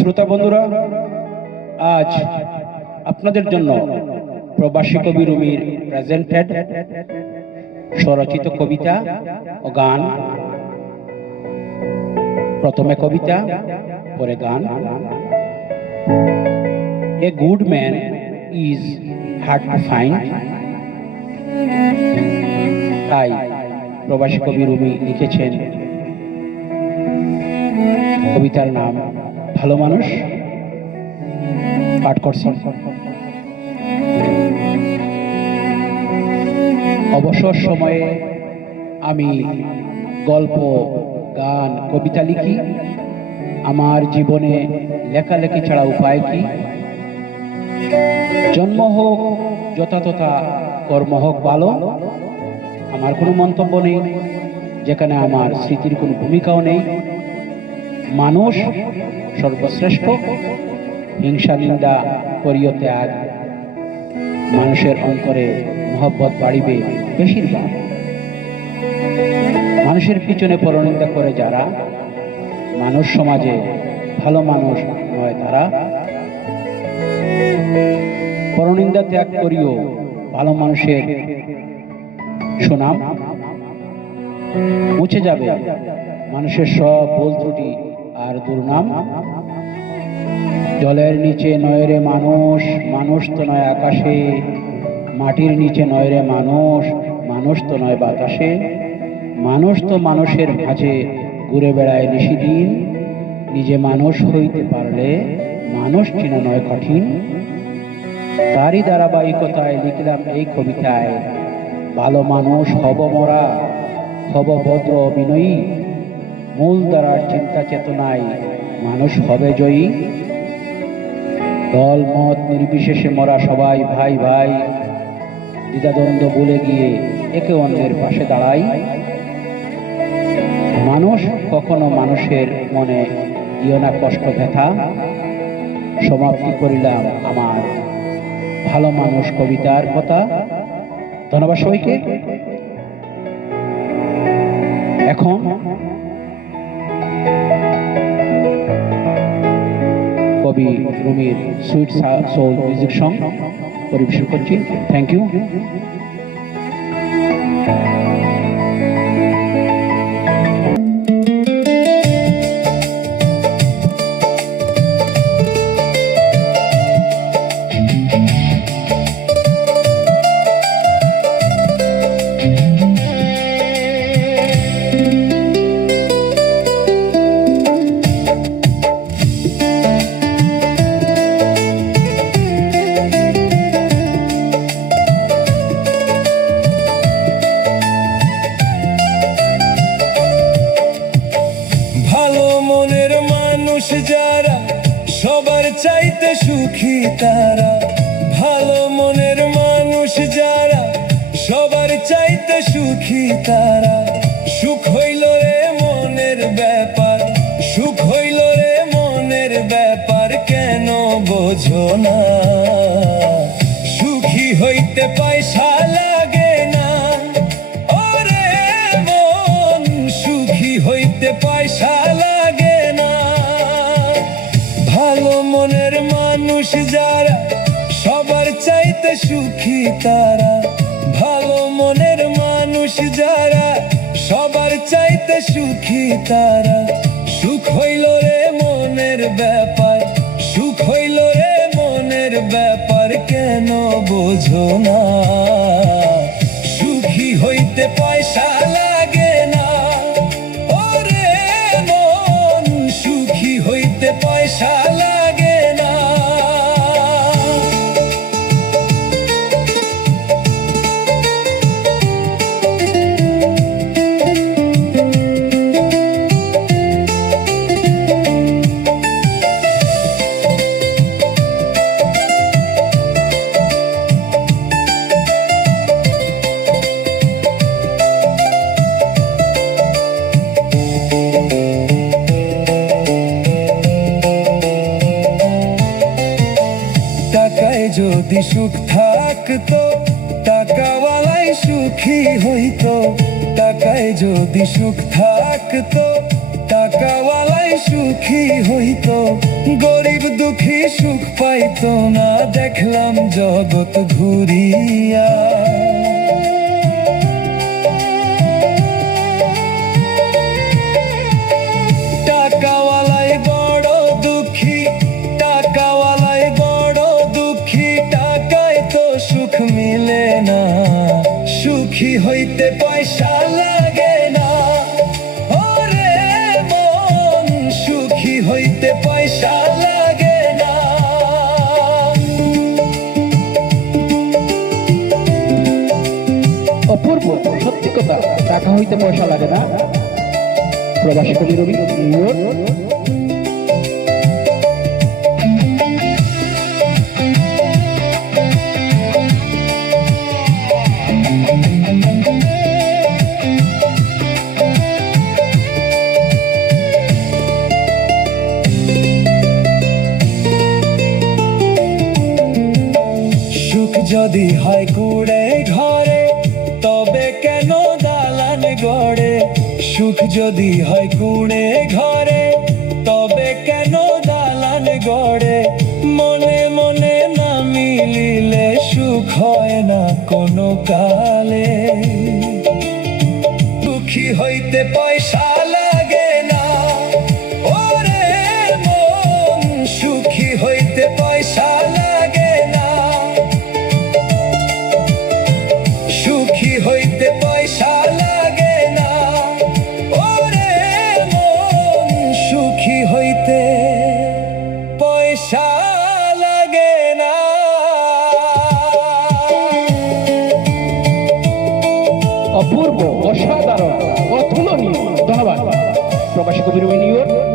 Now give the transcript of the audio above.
শ্রোতা বন্ধুরা, আজ আপনাদের জন্য প্রবাসী কবি রুমির প্রেজেন্টেড স্বরচিত কবিতা ও গান। প্রথমে কবিতা, পরে গান। A good man is hard to find. তাই প্রবাসী কবি রুমি লিখেছেন কবিতার নাম ভালো মানুষ। পাঠ করছি। অবসর সময়ে আমি গল্প, গান, কবিতা লিখি। আমার জীবনে লেখালেখি ছাড়া উপায় কি? জন্ম হোক যথাতথা, কর্ম হোক ভালো, আমার কোনো মন্তব্য নেই, যেখানে আমার স্মৃতির কোনো ভূমিকাও নেই। মানুষ সর্বশ্রেষ্ঠ, হিংসা নিন্দা করিও ত্যাগ। মানুষের অন্তরে মহব্বত বাড়িবে বেশিরভাগ। মানুষের পিছনে পরনিন্দা করে যারা, মানুষ সমাজে ভালো মানুষ নয় তারা। পরনিন্দা ত্যাগ করিও ভালো মানুষের সুনাম। মুছে যাবে মানুষের সব ভুল ত্রুটি আর দুর্নাম। জলের নিচে নয় রে মানুষ, মানুষ তো নয় আকাশে। মাটির নিচে নয় রে মানুষ, মানুষ তো নয় বাতাসে। মানুষ তো মানুষের মাঝে ঘুরে বেড়ায় নিশিদিন। নিজে মানুষ হইতে পারলে মানুষ চিনা নয় কঠিন। তারই ধারাবাহিকতায় লিখলাম এই কবিতায়, ভালো মানুষ হব মোরা, হব ভদ্র বিনয়ী। মূল দ্বারার চিন্তা চেতনায় মানুষ হবে জয়ী। দল মত নির্বিশেষে মোরা সবাই ভাই ভাই। দ্বিধাদ্বন্দ্ব ভুলে গিয়ে একে অন্যের পাশে দাঁড়াই। মানুষ কখনো মানুষের মনে দিও না কষ্ট ব্যথা। সমাপ্তি করিলাম আমার ভালো মানুষ কবিতার কথা। ধন্যবাদ সবাইকে। এখন কবি রুমির সুইট সোল মিউজিক সং পরিবেশন করছি। Thank you. যারা সবার চাইতে সুখী তারা, ভালো মনের মানুষ যারা সবার চাইতে সুখী তারা। সুখ হইল রে মনের ব্যাপার, সুখ হইল রে মনের ব্যাপার, কেন বোঝো না? সুখী হইতে পয়সা লাগে না, ওরে মন সুখী হইতে পয়সা লাগে না। ভালো মনের মানুষ যারা সবার চাইতে সুখী তারা, ভালো মনের মানুষ যারা সবার চাইতে সুখী তারা। সুখ হইল রে মনের ব্যাপার, সুখ হইল রে মনের ব্যাপার, কেন বোঝো না? সুখী হইতে পয়সা লাগে না, ওরে মন সুখী হইতে পয়সা লাগে না। যদি সুখ থাকতো টাকাওয়ালাই সুখী হইতো। টাকায় যদি সুখ থাকতো টাকাওয়ালাই সুখী সুখী হইতো, গরিব দুঃখী সুখ পাইতো না, দেখলাম জগৎ ঘুরিয়া। টাকাওয়ালাই বড় দুঃখী, টাকাওয়ালাই বড় দুঃখী, টাকায় তো সুখ মিলে না, সুখী হইতে পয়সা লাগে না। ওরে মন, সুখী হইতে পয়সা লাগে না। অপূর্ব, সত্যি কথা, টাকা হইতে পয়সা লাগে না। প্রবাসী কবি রবি, নিউ ইয়র্ক। সুখ যদি হয় কুড়ে ঘরে, তবে কেন দালান গড়ে? সুখ যদি হয় কুড়ে ঘরে, তবে কেন দালান গড়ে? মনে মনে না মিলিলে সুখ হয় না কোনো কালে। সুখী হইতে পয়সা লাগে না, ওরে মন, সুখী হইতে পয়সা লাগে না। সুখী হইতে পয়সা লাগে না, ওরে মন, সুখী হইতে পয়সা লাগে না। অপূর্ব, অসাধারণ, অতুলনীয়। ধন্যবাদ। প্রবাসী কবি রবি, নিউ ইয়র্ক।